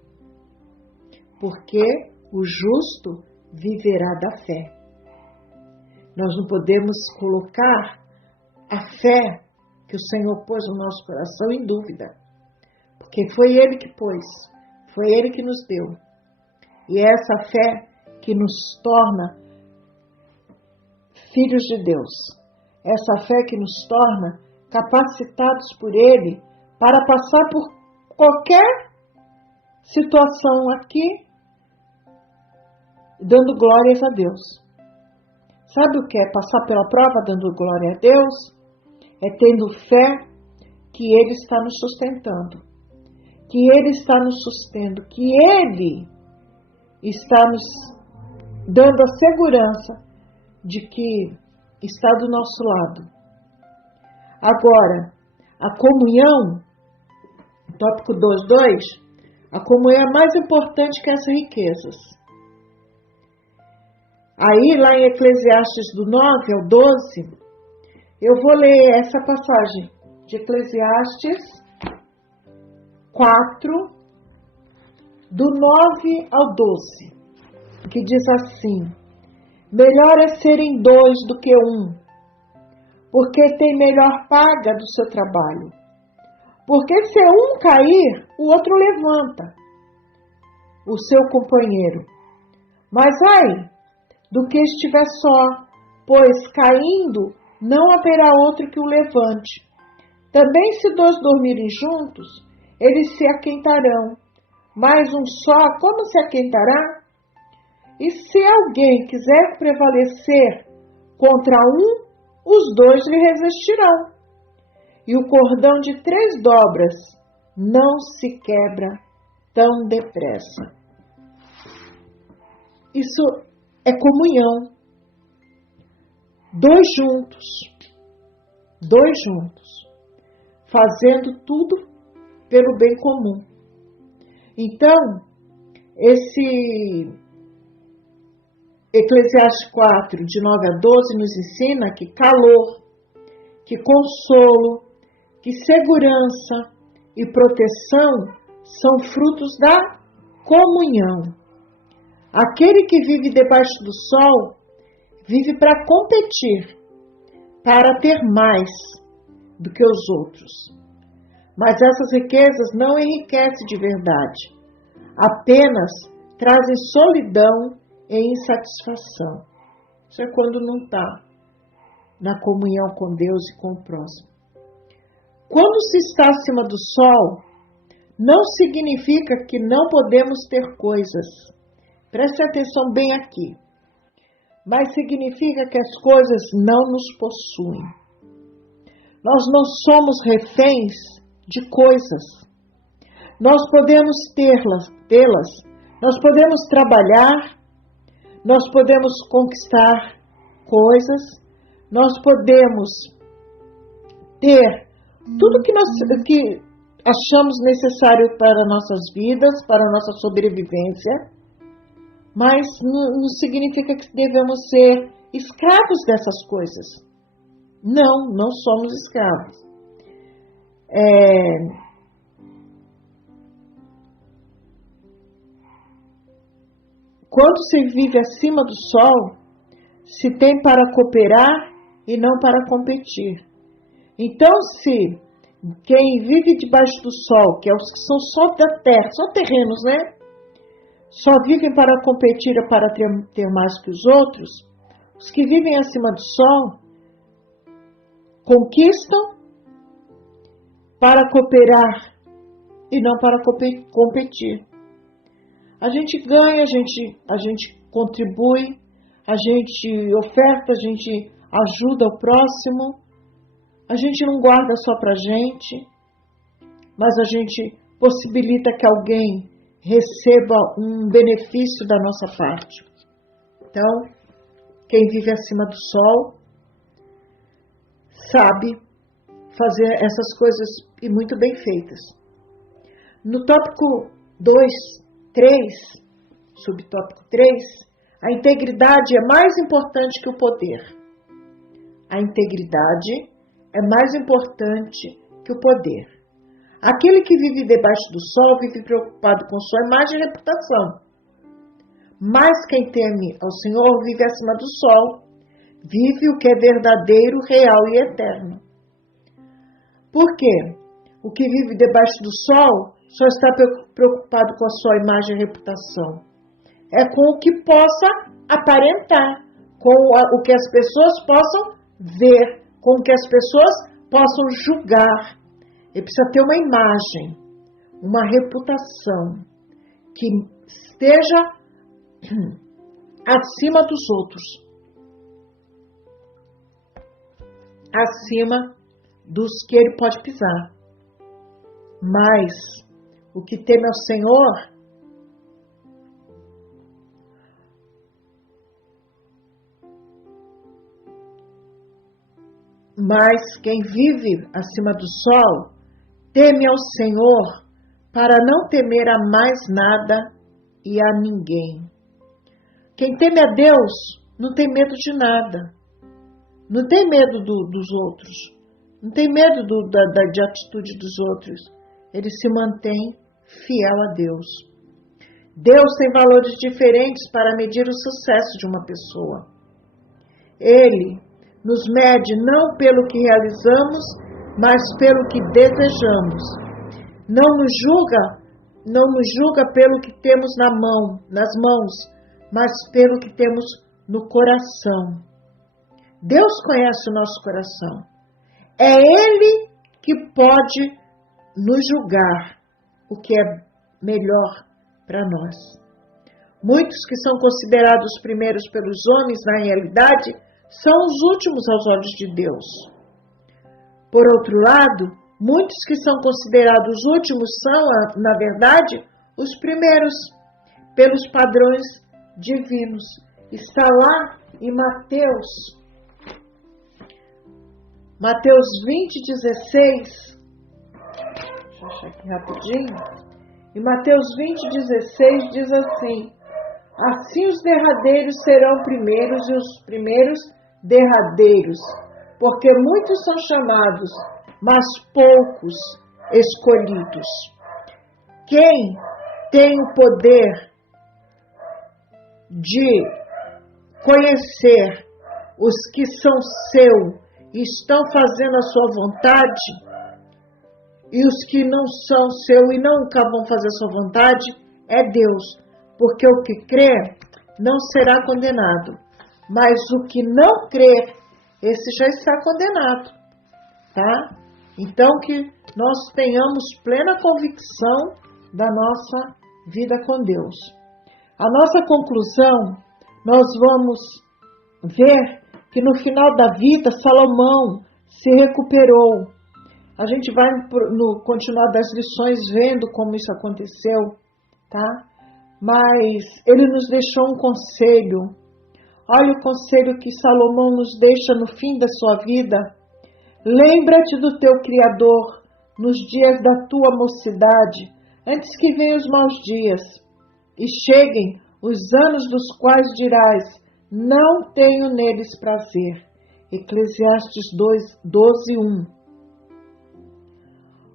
Porque o justo viverá da fé. Nós não podemos colocar a fé que o Senhor pôs no nosso coração em dúvida. Porque foi Ele que pôs, foi Ele que nos deu. E é essa fé que nos torna filhos de Deus. Essa fé que nos torna capacitados por Ele para passar por qualquer situação aqui, dando glórias a Deus. Sabe o que é passar pela prova dando glória a Deus? É tendo fé que Ele está nos sustentando, que Ele está nos sustentando, que Ele está nos dando a segurança de que está do nosso lado. Agora, a comunhão, tópico 2.2, a comunhão é mais importante que as riquezas. Aí, lá em Eclesiastes do 9 ao 12, eu vou ler essa passagem de Eclesiastes 4, do 9 ao 12, que diz assim: melhor é serem dois do que um, porque tem melhor paga do seu trabalho. Porque se um cair, o outro levanta o seu companheiro. Mas ai do que estiver só, pois caindo não haverá outro que o levante. Também se dois dormirem juntos, eles se aquentarão, mas um só, como se aquentará? E se alguém quiser prevalecer contra um, os dois lhe resistirão. E o cordão de 3 dobras não se quebra tão depressa. Isso é comunhão. Dois juntos, fazendo tudo pelo bem comum. Então, esse Eclesiastes 4, de 9 a 12, nos ensina que calor, que consolo, que segurança e proteção são frutos da comunhão. Aquele que vive debaixo do sol vive para competir, para ter mais do que os outros. Mas essas riquezas não enriquecem de verdade, apenas trazem solidão e insatisfação. Isso é quando não está na comunhão com Deus e com o próximo. Quando se está acima do sol, não significa que não podemos ter coisas. Preste atenção bem aqui. Mas significa que as coisas não nos possuem. Nós não somos reféns de coisas. Nós podemos tê-las, nós podemos trabalhar, nós podemos conquistar coisas, nós podemos ter tudo que achamos necessário para nossas vidas, para a nossa sobrevivência, mas não significa que devemos ser escravos dessas coisas. Não, não somos escravos. Quando se vive acima do sol, se tem para cooperar e não para competir. Então, se quem vive debaixo do sol, que é os que são só da terra, só terrenos, né? Só vivem para competir ou para ter mais que os outros, os que vivem acima do sol conquistam para cooperar e não para competir. A gente ganha, a gente contribui, a gente oferta, a gente ajuda o próximo, a gente não guarda só para a gente, mas a gente possibilita que alguém receba um benefício da nossa parte. Então, quem vive acima do sol sabe fazer essas coisas e muito bem feitas. No tópico 2, 3, subtópico 3, a integridade é mais importante que o poder. A integridade é mais importante que o poder. Aquele que vive debaixo do sol vive preocupado com sua imagem e reputação. Mas quem teme ao Senhor vive acima do sol, vive o que é verdadeiro, real e eterno. Por quê? O que vive debaixo do sol só está preocupado com a sua imagem e reputação. É com o que possa aparentar, com o que as pessoas possam ver, com o que as pessoas possam julgar. Ele precisa ter uma imagem, uma reputação que esteja acima dos outros, acima dos que ele pode pisar. Mas o que teme ao Senhor mas quem vive acima do sol teme ao Senhor para não temer a mais nada e a ninguém. Quem teme a Deus não tem medo de nada. Não tem medo dos outros. Não tem medo de atitude dos outros. Ele se mantém fiel a Deus. Deus tem valores diferentes para medir o sucesso de uma pessoa. Ele nos mede não pelo que realizamos, mas pelo que desejamos. Não nos julga pelo que temos nas mãos, mas pelo que temos no coração. Deus conhece o nosso coração. É Ele que pode nos julgar o que é melhor para nós. Muitos que são considerados primeiros pelos homens, na realidade, são os últimos aos olhos de Deus. Por outro lado, muitos que são considerados últimos são, na verdade, os primeiros, pelos padrões divinos. Está lá em Mateus 20:16. Deixa eu achar aqui rapidinho. Em Mateus 20:16 diz assim: assim os derradeiros serão primeiros e os primeiros derradeiros, porque muitos são chamados, mas poucos escolhidos. Quem tem o poder de conhecer os que são seu e estão fazendo a sua vontade, e os que não são seu e nunca vão fazer a sua vontade, é Deus. Porque o que crer não será condenado, mas o que não crer, esse já está condenado, tá? Então que nós tenhamos plena convicção da nossa vida com Deus. A nossa conclusão, nós vamos ver que no final da vida Salomão se recuperou. A gente vai no continuar das lições vendo como isso aconteceu, tá? Mas ele nos deixou um conselho. Olha o conselho que Salomão nos deixa no fim da sua vida. Lembra-te do teu Criador nos dias da tua mocidade, antes que venham os maus dias, e cheguem os anos dos quais dirás, não tenho neles prazer. Eclesiastes 12:1.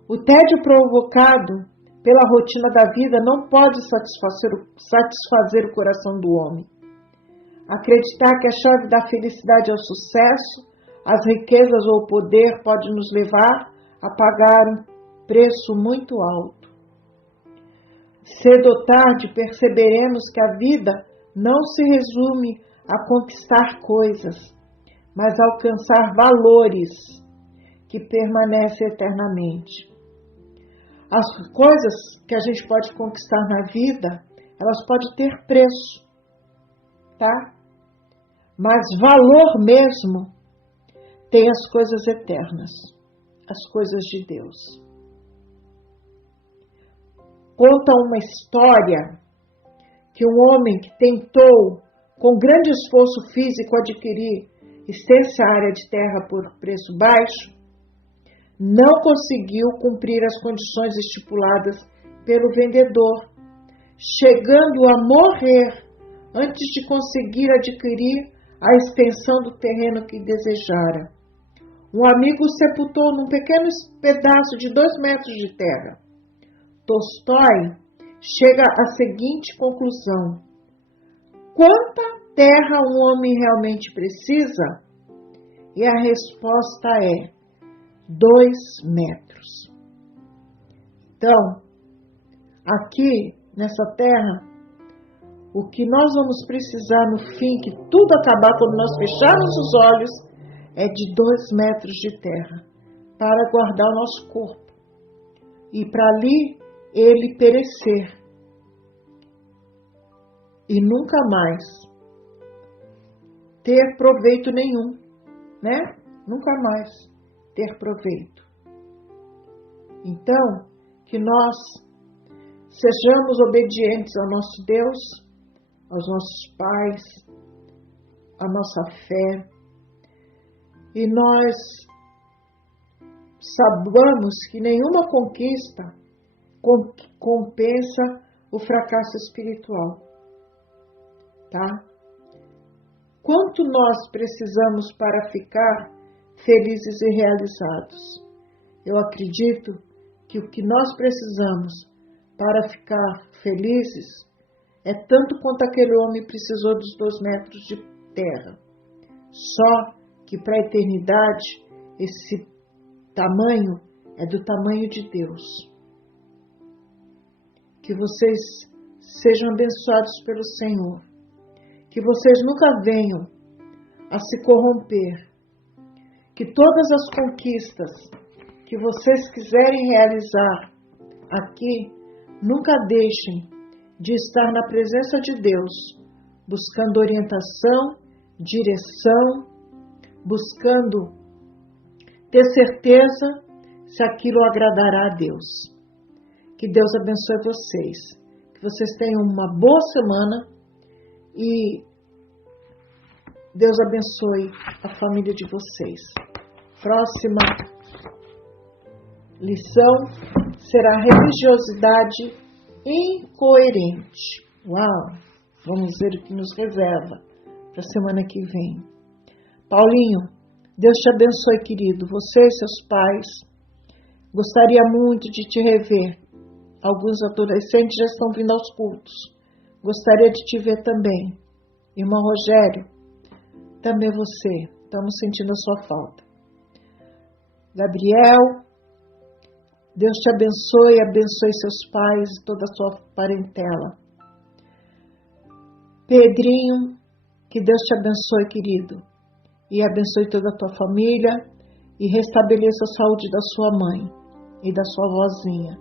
O tédio provocado pela rotina da vida não pode satisfazer o coração do homem. Acreditar que a chave da felicidade é o sucesso, as riquezas ou o poder pode nos levar a pagar um preço muito alto. Cedo ou tarde perceberemos que a vida não se resume a conquistar coisas, mas a alcançar valores que permanecem eternamente. As coisas que a gente pode conquistar na vida, elas podem ter preço, tá? Mas valor mesmo tem as coisas eternas, as coisas de Deus. Conta uma história que um homem que tentou, com grande esforço físico, adquirir extensa área de terra por preço baixo, não conseguiu cumprir as condições estipuladas pelo vendedor, chegando a morrer antes de conseguir adquirir a extensão do terreno que desejara. Um amigo o sepultou num pequeno pedaço de 2 metros de terra. Tolstói chega à seguinte conclusão: quanta terra um homem realmente precisa? E a resposta é 2 metros. Então, aqui nessa terra, o que nós vamos precisar no fim, que tudo acabar quando nós fecharmos os olhos, é de 2 metros de terra para guardar o nosso corpo e para ali ele perecer e nunca mais ter proveito nenhum, né? Nunca mais ter proveito. Então, que nós sejamos obedientes ao nosso Deus, aos nossos pais, à nossa fé, e nós sabemos que nenhuma conquista compensa o fracasso espiritual, tá? Quanto nós precisamos para ficar felizes e realizados? Eu acredito que o que nós precisamos para ficar felizes é tanto quanto aquele homem precisou dos 2 metros de terra. Só que para a eternidade, esse tamanho é do tamanho de Deus. Que vocês sejam abençoados pelo Senhor. Que vocês nunca venham a se corromper. Que todas as conquistas que vocês quiserem realizar aqui, nunca deixem de estar na presença de Deus, buscando orientação, direção, buscando ter certeza se aquilo agradará a Deus. Que Deus abençoe vocês, que vocês tenham uma boa semana e Deus abençoe a família de vocês. Próxima lição será religiosidade incoerente. Uau! Vamos ver o que nos reserva para a semana que vem. Paulinho, Deus te abençoe, querido. Você e seus pais. Gostaria muito de te rever. Alguns adolescentes já estão vindo aos cultos. Gostaria de te ver também. Irmão Rogério, também você. Estamos sentindo a sua falta. Gabriel, Deus te abençoe, abençoe seus pais e toda a sua parentela. Pedrinho, que Deus te abençoe, querido, e abençoe toda a tua família e restabeleça a saúde da sua mãe e da sua vozinha.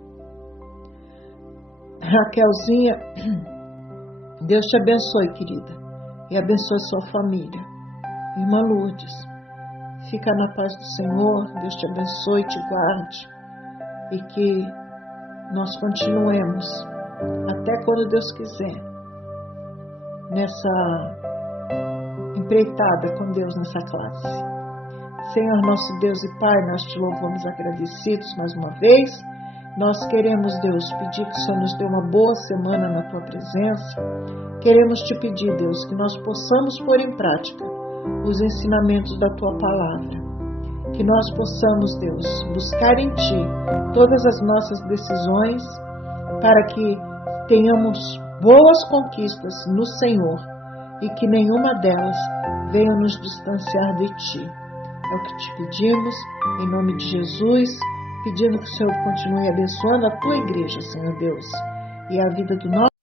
Raquelzinha, Deus te abençoe, querida, e abençoe sua família. Irmã Lourdes, fica na paz do Senhor, Deus te abençoe, te guarde, e que nós continuemos, até quando Deus quiser, nessa empreitada com Deus nessa classe. Senhor nosso Deus e Pai, nós te louvamos agradecidos mais uma vez. Nós queremos, Deus, pedir que o Senhor nos dê uma boa semana na Tua presença. Queremos te pedir, Deus, que nós possamos pôr em prática os ensinamentos da Tua Palavra. Que nós possamos, Deus, buscar em Ti todas as nossas decisões para que tenhamos boas conquistas no Senhor e que nenhuma delas venha nos distanciar de Ti. É o que Te pedimos, em nome de Jesus, pedindo que o Senhor continue abençoando a Tua igreja, Senhor Deus, e a vida do nosso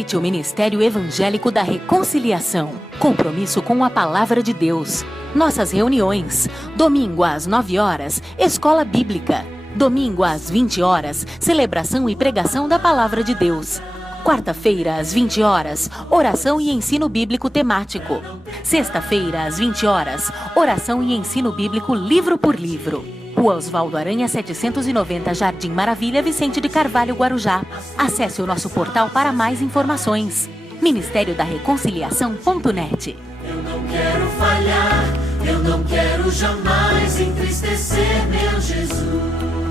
Visite o Ministério Evangélico da Reconciliação. Compromisso com a Palavra de Deus. Nossas reuniões. Domingo às 9 horas, Escola Bíblica. Domingo às 20 horas, celebração e pregação da Palavra de Deus. Quarta-feira, às 20 horas, oração e ensino bíblico temático. Sexta-feira, às 20 horas, oração e ensino bíblico livro por livro. Rua Osvaldo Aranha, 790, Jardim Maravilha, Vicente de Carvalho, Guarujá. Acesse o nosso portal para mais informações. Ministério da Reconciliação.net. Eu não quero falhar, eu não quero jamais entristecer meu Jesus.